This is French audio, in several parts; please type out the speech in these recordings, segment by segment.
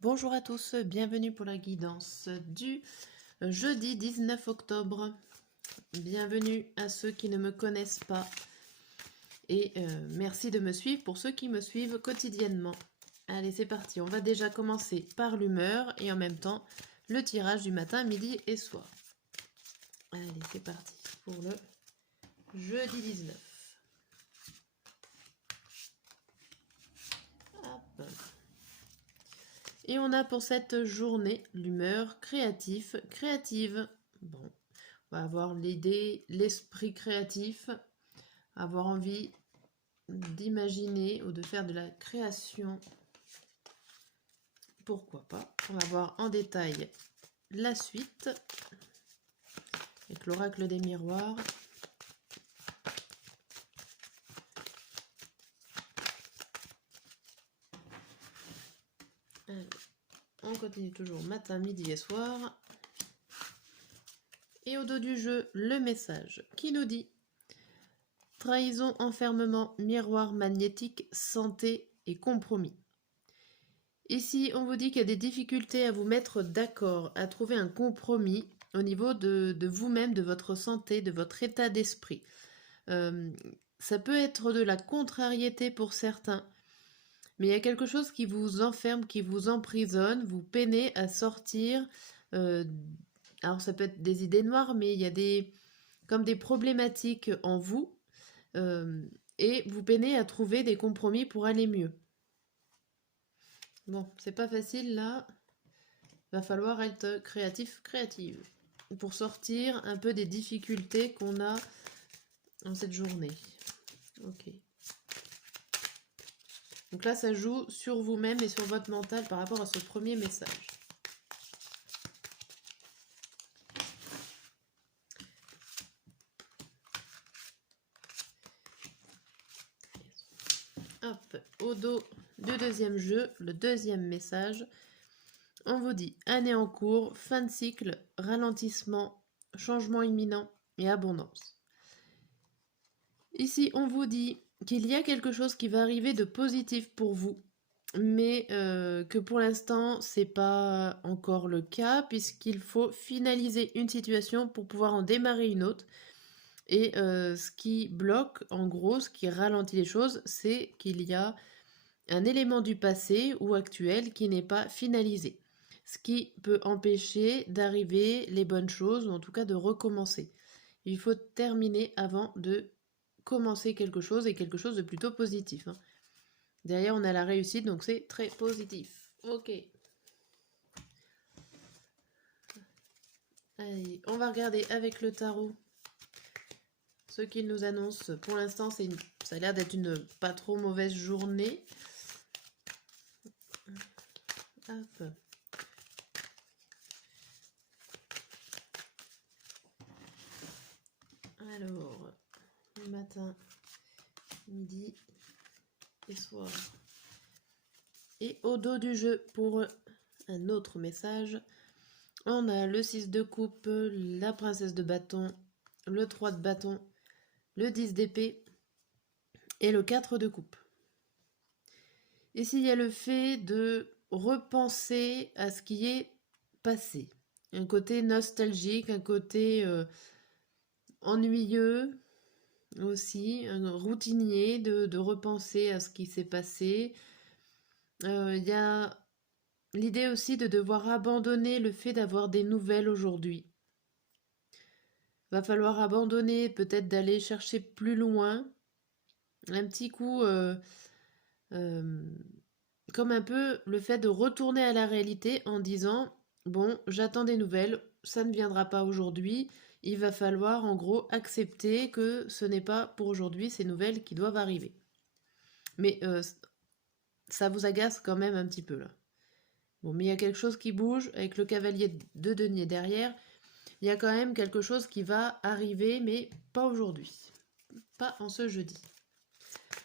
Bonjour à tous, bienvenue pour la guidance du jeudi 19 octobre. Bienvenue à ceux qui ne me connaissent pas et merci de me suivre pour ceux qui me suivent quotidiennement. Allez, c'est parti, on va déjà commencer par l'humeur et en même temps le tirage du matin, midi et soir. Allez, c'est parti pour le jeudi 19. Hop. Et on a pour cette journée l'humeur créative. Bon, on va avoir l'idée, l'esprit créatif, avoir envie d'imaginer ou de faire de la création. Pourquoi pas? On va voir en détail la suite avec l'oracle des miroirs. Alors, on continue toujours matin, midi et soir. Et au dos du jeu, le message qui nous dit: trahison, enfermement, miroir magnétique, santé et compromis. Ici, on vous dit qu'il y a des difficultés à vous mettre d'accord, à trouver un compromis au niveau de vous-même, de votre santé, de votre état d'esprit. Ça peut être de la contrariété pour certains, mais il y a quelque chose qui vous enferme, qui vous emprisonne, vous peinez à sortir. Alors ça peut être des idées noires, mais il y a comme des problématiques en vous, et vous peinez à trouver des compromis pour aller mieux. Bon, c'est pas facile là. Va falloir être créative, pour sortir un peu des difficultés qu'on a dans cette journée. Ok. Donc là, ça joue sur vous-même et sur votre mental par rapport à ce premier message. Hop, au dos du deuxième jeu, le deuxième message, on vous dit année en cours, fin de cycle, ralentissement, changement imminent et abondance. Ici, on vous dit qu'il y a quelque chose qui va arriver de positif pour vous, mais que pour l'instant, c'est pas encore le cas, puisqu'il faut finaliser une situation pour pouvoir en démarrer une autre. Et ce qui bloque, en gros, ce qui ralentit les choses, c'est qu'il y a un élément du passé ou actuel qui n'est pas finalisé. Ce qui peut empêcher d'arriver les bonnes choses, ou en tout cas de recommencer. Il faut terminer avant de commencer quelque chose, et quelque chose de plutôt positif. Derrière, on a la réussite, donc c'est très positif. Ok. Allez, on va regarder avec le tarot ce qu'il nous annonce. Pour l'instant, ça a l'air d'être une pas trop mauvaise journée. Hop. Alors, matin, midi et soir. Et au dos du jeu, pour un autre message, on a le 6 de coupe, la princesse de bâton, le 3 de bâton, le 10 d'épée et le 4 de coupe. Ici, il y a le fait de repenser à ce qui est passé. Un côté nostalgique, un côté ennuyeux aussi, un routinier de repenser à ce qui s'est passé. Il y a l'idée aussi de devoir abandonner le fait d'avoir des nouvelles aujourd'hui. Va falloir abandonner, peut-être d'aller chercher plus loin. Un petit coup, comme un peu le fait de retourner à la réalité en disant, bon, j'attends des nouvelles, ça ne viendra pas aujourd'hui, il va falloir en gros accepter que ce n'est pas pour aujourd'hui ces nouvelles qui doivent arriver. Mais ça vous agace quand même un petit peu là. Bon, mais il y a quelque chose qui bouge avec le cavalier de denier derrière. Il y a quand même quelque chose qui va arriver, mais pas aujourd'hui. Pas en ce jeudi.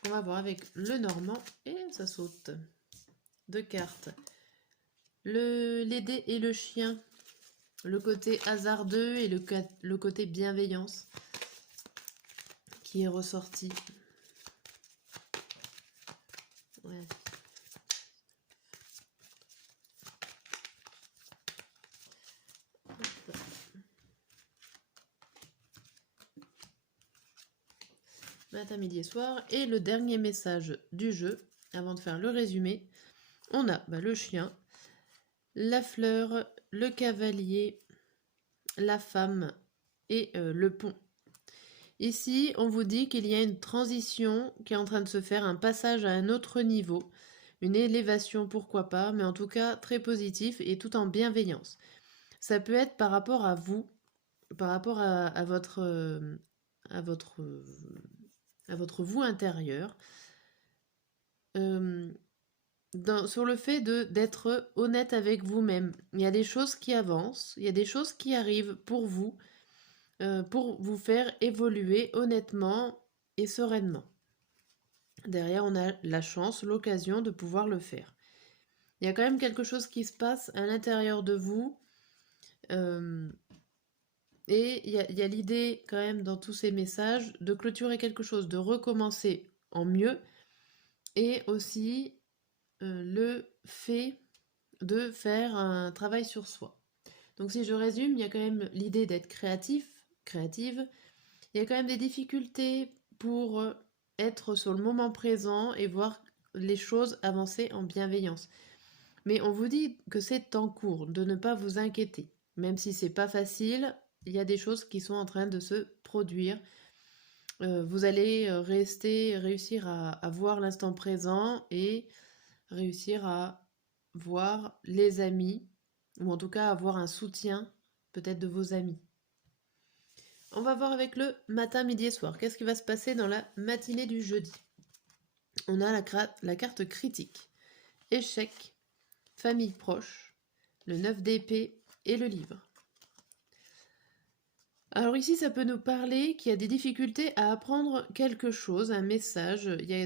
On va voir avec le normand et ça saute. Deux cartes. Les dés et le chien. Le côté hasardeux et le côté bienveillance qui est ressorti. Ouais. matin, midi et soir. Et le dernier message du jeu, avant de faire le résumé, on a le chien, la fleur, le cavalier, la femme et le pont. Ici, on vous dit qu'il y a une transition qui est en train de se faire, un passage à un autre niveau, une élévation, pourquoi pas, mais en tout cas très positif et tout en bienveillance. Ça peut être par rapport à vous, par rapport à votre, à votre, à votre vous intérieur, sur le fait d'être honnête avec vous-même. Il y a des choses qui avancent, il y a des choses qui arrivent pour vous faire évoluer honnêtement et sereinement. Derrière, on a la chance, l'occasion de pouvoir le faire. Il y a quand même quelque chose qui se passe à l'intérieur de vous. Et il y a l'idée quand même dans tous ces messages de clôturer quelque chose, de recommencer en mieux. Et aussi le fait de faire un travail sur soi. Donc si je résume, il y a quand même l'idée d'être créative. Il y a quand même des difficultés pour être sur le moment présent et voir les choses avancer en bienveillance. Mais on vous dit que c'est en cours, de ne pas vous inquiéter. Même si c'est pas facile, il y a des choses qui sont en train de se produire. Vous allez réussir à voir l'instant présent et réussir à voir les amis, ou en tout cas avoir un soutien peut-être de vos amis. On va voir avec le matin, midi et soir. Qu'est-ce qui va se passer dans la matinée du jeudi? On a la carte critique, échec, famille proche, le 9 d'épée et le livre. Alors ici, ça peut nous parler qu'il y a des difficultés à apprendre quelque chose, un message. Il y a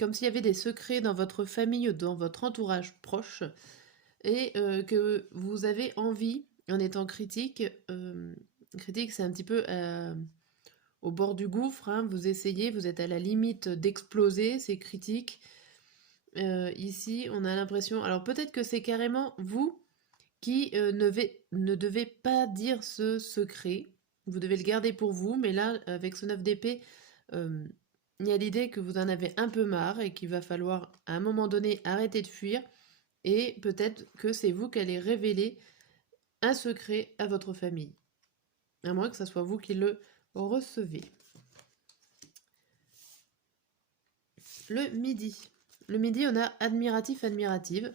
comme s'il y avait des secrets dans votre famille ou dans votre entourage proche, et que vous avez envie, en étant critique, critique c'est un petit peu au bord du gouffre, hein, vous essayez, vous êtes à la limite d'exploser, c'est critique. Ici, on a l'impression, alors peut-être que c'est carrément vous qui ne devez pas dire ce secret, vous devez le garder pour vous, mais là, avec ce 9 d'épée, il y a l'idée que vous en avez un peu marre et qu'il va falloir à un moment donné arrêter de fuir, et peut-être que c'est vous qui allez révéler un secret à votre famille, à moins que ce soit vous qui le recevez. Le midi. Le midi, on a admiratif, admirative,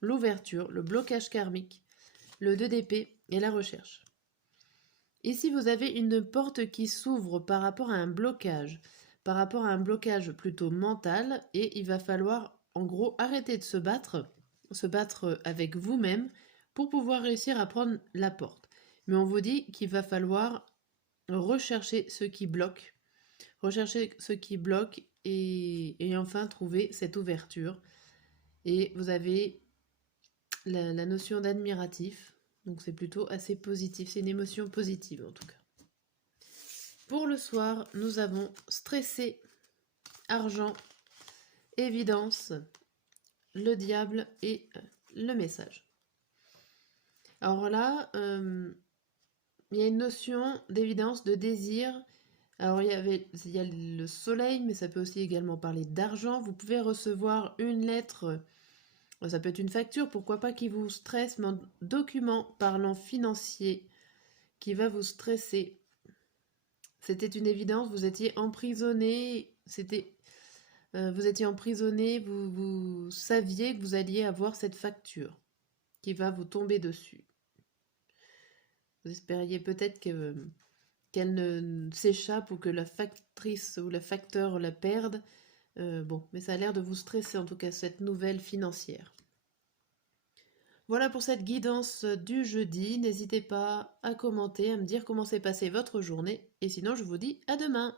l'ouverture, le blocage karmique, le 2 d'épée et la recherche. Ici, vous avez une porte qui s'ouvre par rapport à un blocage plutôt mental, et il va falloir en gros arrêter de se battre avec vous-même pour pouvoir réussir à prendre la porte. Mais on vous dit qu'il va falloir rechercher ce qui bloque, et enfin trouver cette ouverture. Et vous avez la notion d'admiratif, donc c'est plutôt assez positif, c'est une émotion positive en tout cas. Pour le soir, nous avons stressé, argent, évidence, le diable et le message. Alors là, il y a une notion d'évidence, de désir. Alors il y a le soleil, mais ça peut aussi également parler d'argent. Vous pouvez recevoir une lettre, ça peut être une facture, pourquoi pas, qui vous stresse, mais un document parlant financier qui va vous stresser. C'était une évidence, vous étiez emprisonné, vous saviez que vous alliez avoir cette facture qui va vous tomber dessus. Vous espériez peut-être qu'elle ne s'échappe ou que la factrice ou le facteur la perde. Mais ça a l'air de vous stresser en tout cas, cette nouvelle financière. Voilà pour cette guidance du jeudi. N'hésitez pas à commenter, à me dire comment s'est passée votre journée. Et sinon, je vous dis à demain.